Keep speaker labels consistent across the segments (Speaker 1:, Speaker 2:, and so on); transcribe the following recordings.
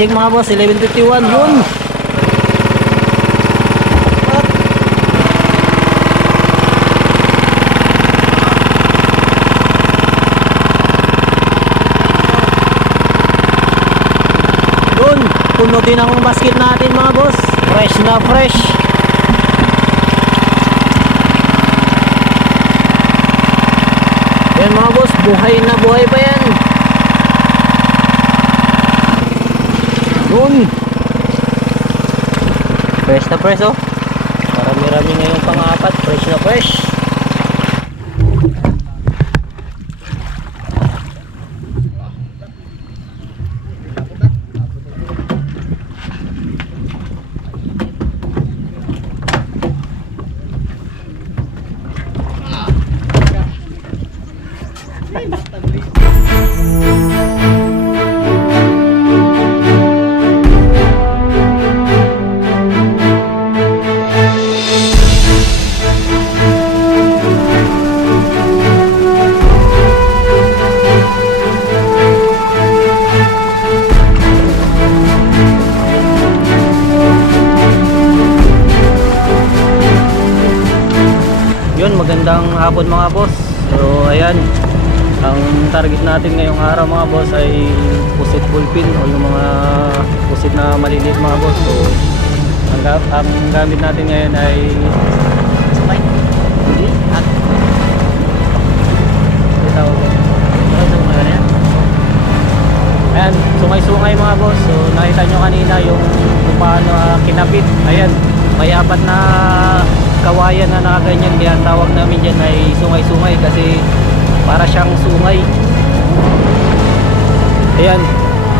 Speaker 1: check mga boss, 11.51. Yun! Yun! Puno din ang basket natin mga boss. Fresh na fresh. Yan mga boss, buhay na buhay pa yan. Yun! Fresh na fresh oh. Marami-rami ngayong pang-apat. Fresh na fresh. Boss ay pusit bullpin o yung mga pusit na maliliit mga boss. So, ang, ga- ang gamit natin ngayon ay Spike. Hindi. At? Ayan, sungay-sungay mga boss. So, nakita nyo kanina yung kung paano ah, kinapit. Ayan, may apat na kawayan na nakaganyan. Kaya tawag namin dyan ay sungay-sungay kasi para siyang sungay. Ayan,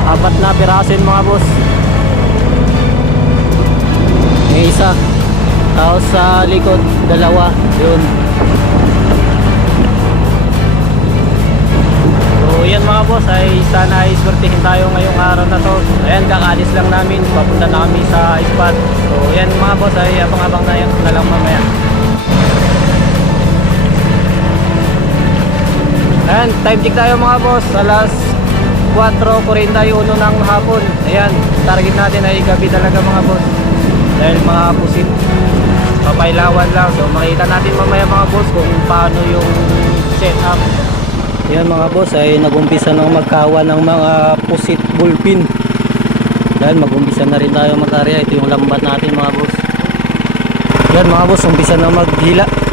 Speaker 1: apat na pirasin mga boss. May isa. Tapos sa likod, dalawa. Yun. So yan mga boss ay sana ay swertihin tayo ngayong araw na to. Ayan kakalis lang namin, papunta na kami sa spot. So yan mga boss ay abang-abang na yan na lang mamaya. Ayan, time check tayo mga boss. Alas 4.41 ng hapon. Ayan, target natin ay gabi talaga mga boss. Dahil mga pusit, papailawan lang. So makita natin mamaya mga boss kung paano yung setup. Yan mga boss ay nagumpisa ng magkawa ng mga pusit bullpin. Yan, magumpisa na rin tayo mag-area. Ito yung lambat natin mga boss. Yan mga boss, umpisa na maghila.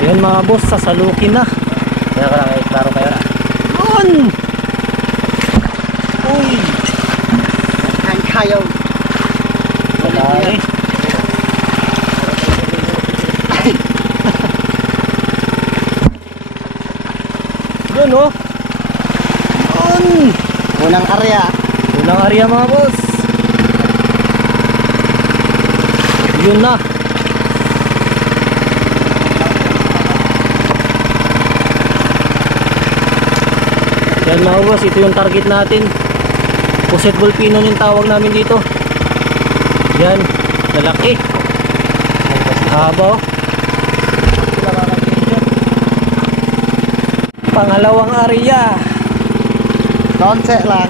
Speaker 1: Yan mga boss, sasalukin na. Kaya ka lang, eh, klaro kayo na. Yun! Uy!
Speaker 2: Ang kayaw.
Speaker 1: Malaki. Yun oh! Yun!
Speaker 2: Unang area.
Speaker 1: Unang area mga boss. Yun na. Yan mga boss, ito yung target natin. Puset Volpino yung tawag namin dito. Yan, lalaki. Haba oh. Pangalawang area.
Speaker 2: Konse lang.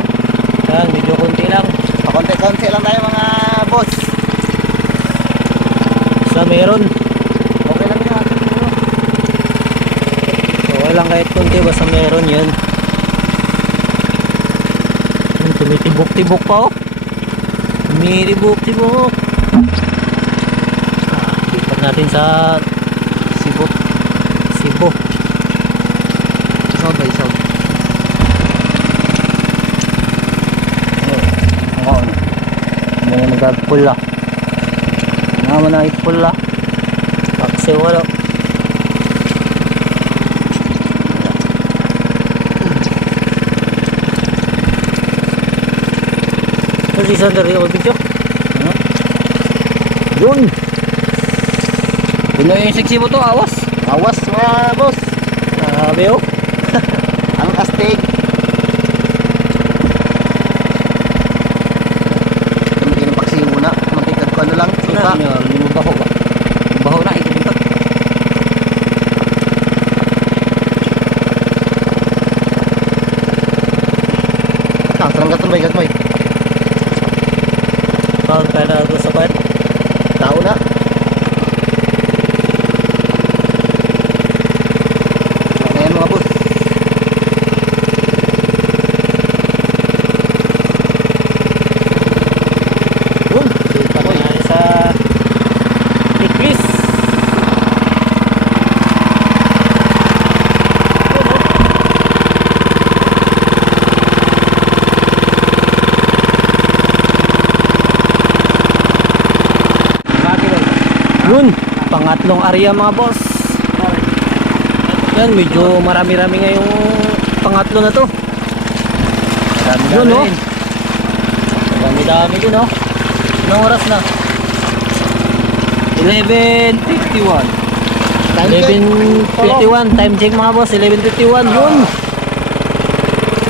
Speaker 1: Yan, medyo konti lang.
Speaker 2: Pakonti-konti lang tayo mga boss.
Speaker 1: Sa meron.
Speaker 2: Okay lang yan.
Speaker 1: So, walang kahit konti basta meron yun. Yung tumitibok-tibok pa oh. Tumitibok-tibok. Ah, lipat natin sa Cebu. Cebu.
Speaker 2: Isaw ba isaw?
Speaker 1: Oo. May nagagpula. Naman na ipula. Kasi wala. Ito si Sander yung video. Ano? Yun. Pinoy yung sexy mo to, awas.
Speaker 2: Awas mga boss.
Speaker 1: Sabi oh.
Speaker 2: Ang astig. Hindi ng paksi muna. Mantikad ko ano lang. Suka.
Speaker 1: Hindi mo baho ba? Baho na, ito dito.
Speaker 2: Ah, sarang gatong bay gagmay.
Speaker 1: Kaon ka na ako sa pan.
Speaker 2: Tao na. Ano yan mga boss?
Speaker 1: Yun, dito ko yan sa Iklis. Yun, pangatlong area mga boss. Yan, medyo marami-rami ngayong pangatlo na to.
Speaker 2: Dami
Speaker 1: Yun, oh. Dami-dami din, oh. Anong oras na? 11.51 11.51 Time check mga boss 11.51 Yun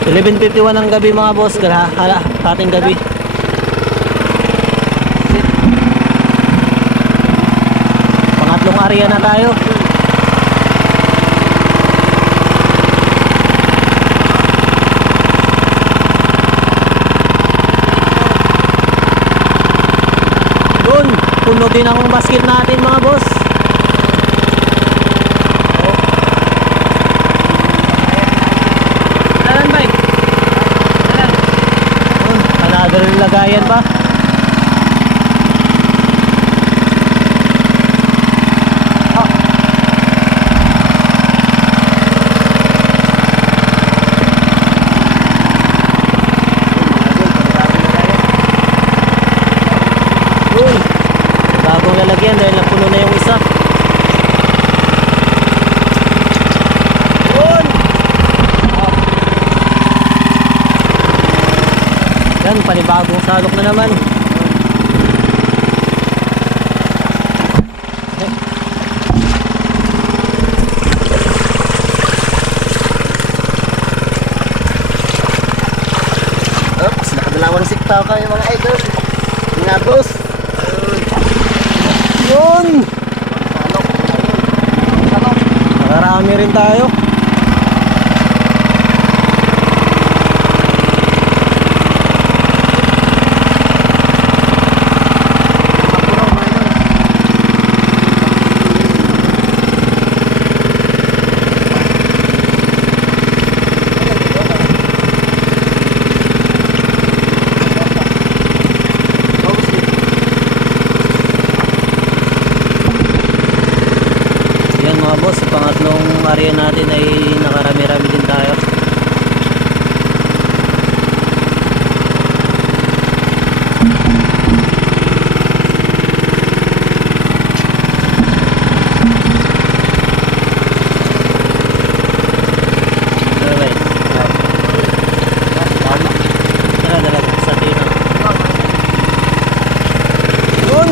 Speaker 1: 11.51 ang gabi mga boss hala, ating gabi Pangatlong area na tayo Yun, puno din ang basket natin mga boss. Lagayan pa. Ah. Yun. Bagong lalagyan dahil napuno na yung isa. Yun. Ah. Yan, panibagong salok na naman.
Speaker 2: Oops, nakadalawang siktaw kayo mga idol. Boss.
Speaker 1: Yun.
Speaker 2: Salok. Salok.
Speaker 1: Nakarami rin tayo. Yan mga boss, pang area natin ay nakarami-rami din tayo. Ano ba eh? Tara, dala sa tino. Yun!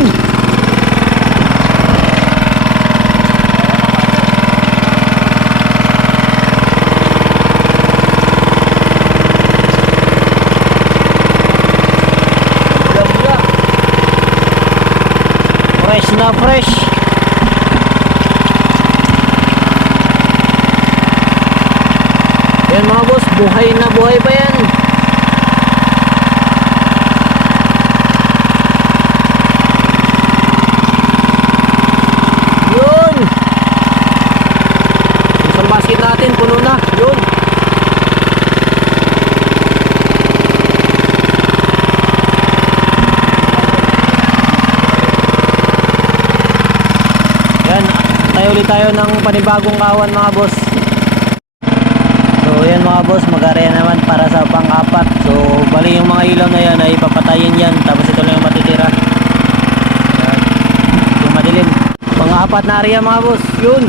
Speaker 1: Fresh na fresh. Yan mga boss, buhay na buhay pa yan. Yun! Isang basket natin, puno na. Yun! Yan, tayo ulit tayo ng panibagong kawan mga boss. Mga boss, mag-area naman para sa pang-apat. So bali yung mga ilaw na yan ay papatayin yan. Tapos ito lang yung matitira. Yan. Yung madilim. Pang-apat na area mga boss. Yun.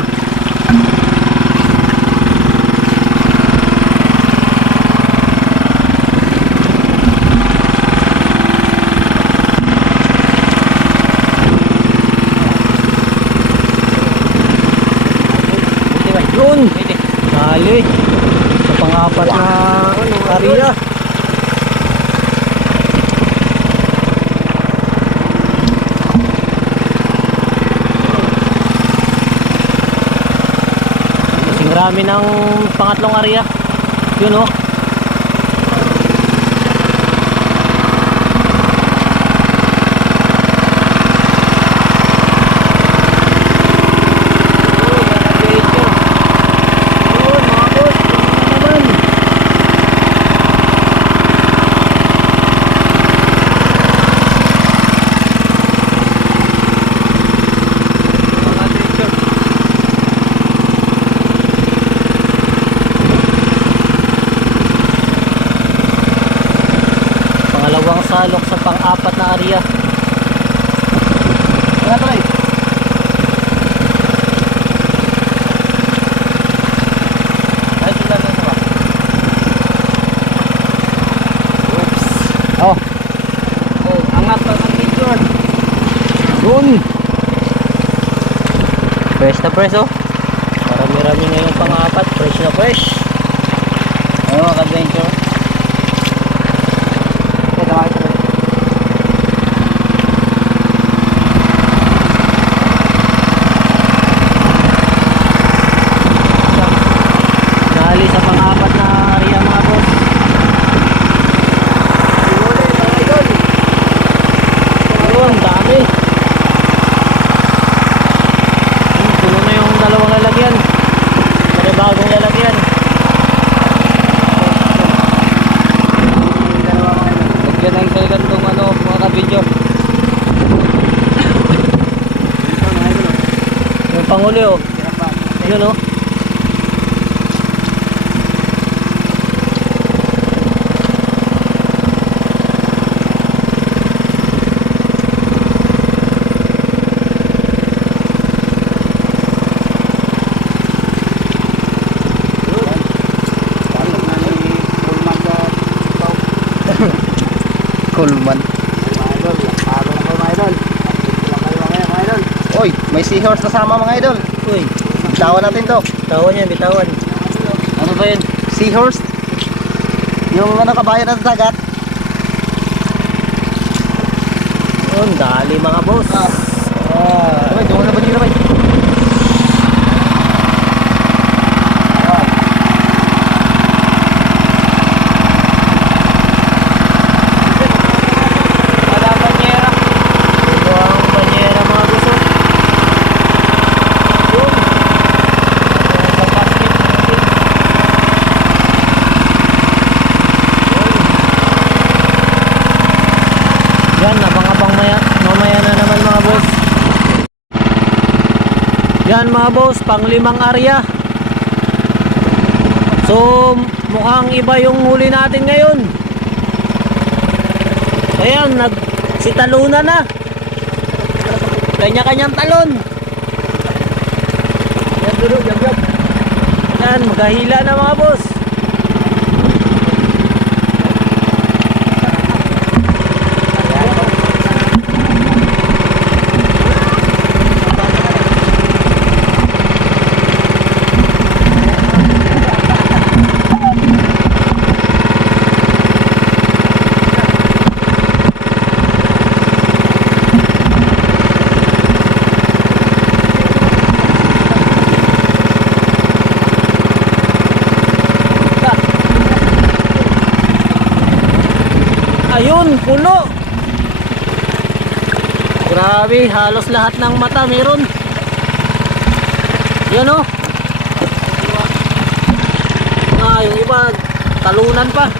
Speaker 1: Dali. Sa pang-apat na area. Rami ng pangatlong area. Yun oh. Yun, mga boss, tingnan naman. Mga adventure. Pangalawang salok sa pang-apat na area.
Speaker 2: Wala to eh.
Speaker 1: Ay, sila na sa
Speaker 2: Oops.
Speaker 1: Oh,
Speaker 2: Oh, angat pa sa picture.
Speaker 1: Yun! Fresh na fresh oh. Marami-rami ngayong pang-apat. Fresh na fresh.
Speaker 2: Ayun mga adventure. Ito mga ito.
Speaker 1: Nali sa pang-apat na area mga boss. Ayun, dami. Hmm, Puno na yung dalawang lalagyan. May bagong lalagyan. Lagyan ng sa gantong ano, mga ka-video. Yung panguli oh. Yun oh.
Speaker 2: Kulman. Oy, may seahorse kasama mga idol.
Speaker 1: Uy,
Speaker 2: Bitawan natin to.
Speaker 1: bitawan yan, bitawan. Ano ba yun?
Speaker 2: Seahorse. Yung ano kabayan na sa dagat.
Speaker 1: Yun, dali mga boss.
Speaker 2: Ah.
Speaker 1: Ah.
Speaker 2: Sabay, doon na ba dito?
Speaker 1: Wala banyera. Ito ang banyera mga gusto. Yun. Ito ang basket natin. Yun. Yan, abang-abang maya, mamaya na naman mga boss. Yan mga boss, pang limang area. So, mukhang iba yung huli natin ngayon. Ayan, nag si talunan na. Kanya-kanyang talon. Yan dulo, yab yab. Yan, magahila na mga boss. Ayun, puno. Grabe, halos lahat ng mata meron. Yan oh. Ah, yung iba talunan pa.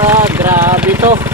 Speaker 1: Ah, grabe to.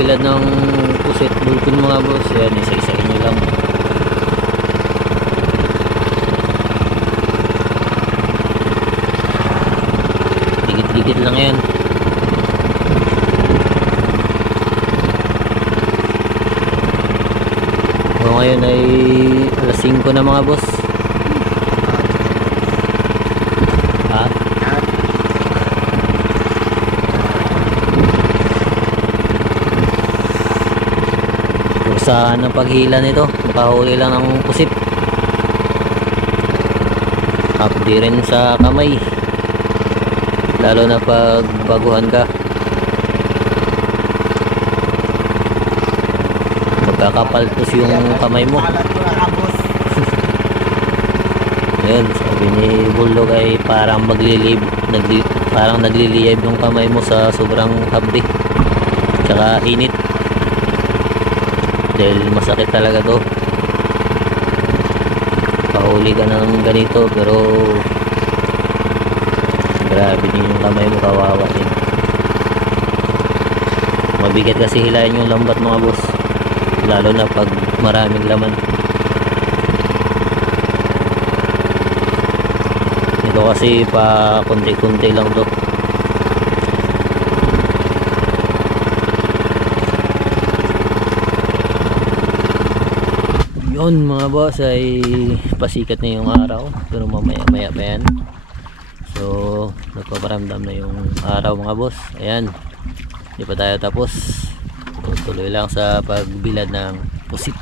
Speaker 1: Pagbilad ng pusit bulpin mga boss. Yan, isa-isahin nyo lang. Dikit-dikit lang yan. So, ngayon ay alas 5 na mga boss. Saan ang paghila nito? Makahuli lang ng pusit. Hapdi rin sa kamay. Lalo na pag baguhan ka. Magkakapaltos yung kamay mo. Ayun, sabi ni Bulldog ay parang maglilib, nagli, parang nagliliyab yung kamay mo sa sobrang habdi. Tsaka init. Dahil masakit talaga to. Pahuli ka ng ganito pero grabe din yung kamay mo kawawa din. Mabigat kasi hilahin yung lambat mga boss. Lalo na pag maraming laman. Ito kasi pa konti-konti lang to. Yun mga boss ay pasikat na yung araw pero mamaya maya pa yan. So nagpaparamdam na yung araw mga boss. Ayan. Hindi pa tayo tapos. Tuloy lang sa pagbilad ng pusit.